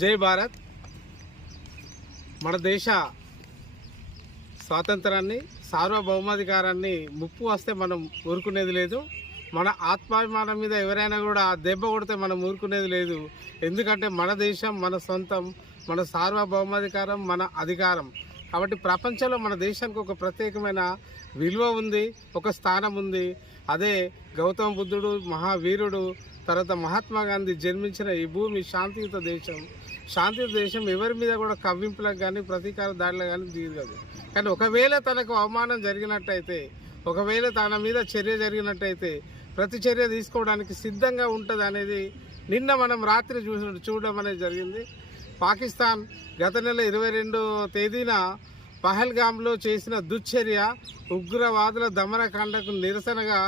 జై భారత్. మన దేశ స్వాతంత్రాన్ని, సార్వభౌమాధికారాన్ని ముప్పు వస్తే మనం ఊరుకునేది లేదు. మన ఆత్మాభిమానం మీద ఎవరైనా కూడా దెబ్బ కొడితే మనం ఊరుకునేది లేదు. ఎందుకంటే మన దేశం మన సొంతం, మన సార్వభౌమాధికారం మన అధికారం. కాబట్టి ప్రపంచంలో మన దేశానికి ఒక ప్రత్యేకమైన విలువ ఉంది, ఒక స్థానం ఉంది. అదే గౌతమ బుద్ధుడు మహావీరుడు, తర్వాత మహాత్మా గాంధీ జన్మించిన ఈ భూమి శాంతియుత దేశం. శాంతియుత దేశం ఎవరి మీద కూడా కవ్వింపులకు కానీ ప్రతీకార దాడులకు కానీ దిగదు. కానీ ఒకవేళ తనకు అవమానం జరిగినట్టయితే, ఒకవేళ తన మీద చర్య జరిగినట్టయితే ప్రతి చర్య తీసుకోవడానికి సిద్ధంగా ఉంటుంది అనేది నిన్న మనం రాత్రి చూడడం అనేది జరిగింది. పాకిస్తాన్ గత నెల 22వ తేదీన పహల్గామ్లో చేసిన దుశ్చర్య, ఉగ్రవాదుల దమనకాండకు నిరసనగా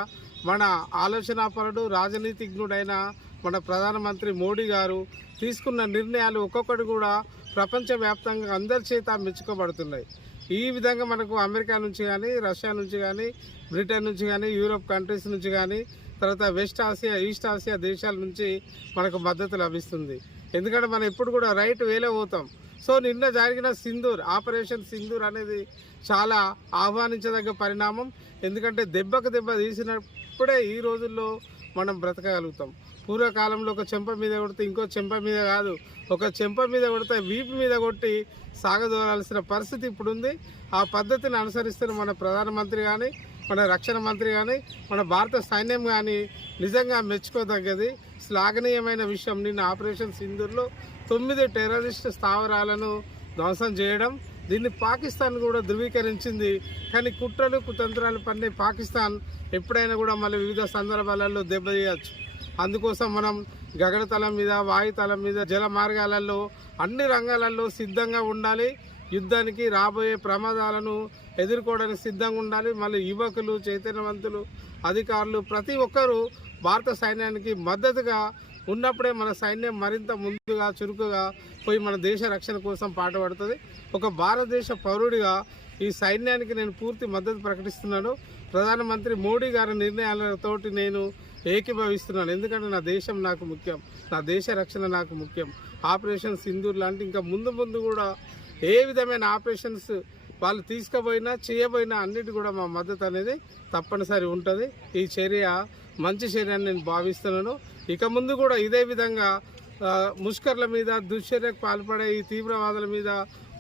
మన ఆలోచనాపరుడు, రాజనీతిజ్ఞుడైన మన ప్రధానమంత్రి మోడీ గారు తీసుకున్న నిర్ణయాలు ఒక్కొక్కటి కూడా ప్రపంచవ్యాప్తంగా అందరి చేత మెచ్చుకోబడుతున్నాయి. ఈ విధంగా మనకు అమెరికా నుంచి కానీ, రష్యా నుంచి కానీ, బ్రిటన్ నుంచి కానీ, యూరోప్ కంట్రీస్ నుంచి కానీ, తర్వాత వెస్ట్ ఆసియా, ఈస్ట్ ఆసియా దేశాల నుంచి మనకు మద్దతు లభిస్తుంది. ఎందుకంటే మనం ఎప్పుడు కూడా రైట్ వేలో పోతాం. సో నిన్న జరిగిన సింధూర్, ఆపరేషన్ సింధూర్ అనేది చాలా ఆహ్వానించదగ్గ పరిణామం. ఎందుకంటే దెబ్బకు దెబ్బ తీసినప్పుడే ఈ రోజుల్లో మనం బ్రతకగలుగుతాం. పూర్వకాలంలో ఒక చెంప మీద కొడితే ఇంకో చెంప మీద కాదు, ఒక చెంప మీద కొడితే వీపు మీద కొట్టి సాగదోరాల్సిన పరిస్థితి ఇప్పుడుంది. ఆ పద్ధతిని అనుసరిస్తున్న మన ప్రధానమంత్రి కానీ, మన రక్షణ మంత్రి కానీ, మన భారత సైన్యం కానీ నిజంగా మెచ్చుకోదగ్గది, శ్లాఘనీయమైన విషయం. నిన్న ఆపరేషన్ సింధూర్లో 9 టెర్రరిస్ట్ స్థావరాలను ధ్వంసం చేయడం, దీన్ని పాకిస్తాన్ కూడా ధృవీకరించింది. కానీ కుట్రలు కుతంత్రాలు పన్నే పాకిస్తాన్ ఎప్పుడైనా కూడా మళ్ళీ వివిధ సందర్భాలలో దెబ్బతీయచ్చు. అందుకోసం మనం గగనతలం మీద, వాయుతలం మీద, జల మార్గాలలో అన్ని రంగాలలో సిద్ధంగా ఉండాలి. యుద్ధానికి, రాబోయే ప్రమాదాలను ఎదుర్కోవడానికి సిద్ధంగా ఉండాలి. మళ్ళీ యువకులు, చైతన్యవంతులు, అధికారులు ప్రతి ఒక్కరూ భారత సైన్యానికి మద్దతుగా ఉన్నప్పుడే మన సైన్యం మరింత ముందుగా, చురుకుగా పోయి మన దేశ రక్షణ కోసం పాటుపడుతుంది. ఒక భారతదేశ పౌరుడిగా ఈ సైన్యానికి నేను పూర్తి మద్దతు ప్రకటిస్తున్నాను. ప్రధానమంత్రి మోడీ గారి నిర్ణయాలతోటి నేను ఏకీభవిస్తున్నాను. ఎందుకంటే నా దేశం నాకు ముఖ్యం, నా దేశ రక్షణ నాకు ముఖ్యం. ఆపరేషన్ సింధూర్ లాంటి ఇంకా ముందు కూడా ఏ విధమైన ఆపరేషన్స్ వాళ్ళు తీసుకుపోయినా చేయబోయినా అన్నిటి కూడా మా మద్దతు అనేది తప్పనిసరి ఉంటుంది. ఈ చర్య మంచి చర్య అని నేను భావిస్తున్నాను. ఇక ముందు కూడా ఇదే విధంగా ముష్కర్ల మీద, దుశ్చర్యకు పాల్పడే ఈ తీవ్రవాదుల మీద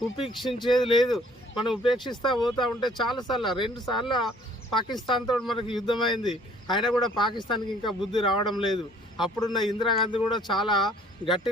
ఉపేక్షించేది లేదు. మనం ఉపేక్షిస్తూ పోతూ ఉంటే చాలాసార్లు, 2 సార్లు పాకిస్తాన్తో మనకు యుద్ధమైంది. అయినా కూడా పాకిస్తాన్కి ఇంకా బుద్ధి రావడం లేదు. అప్పుడున్న ఇందిరాగాంధీ కూడా చాలా గట్టి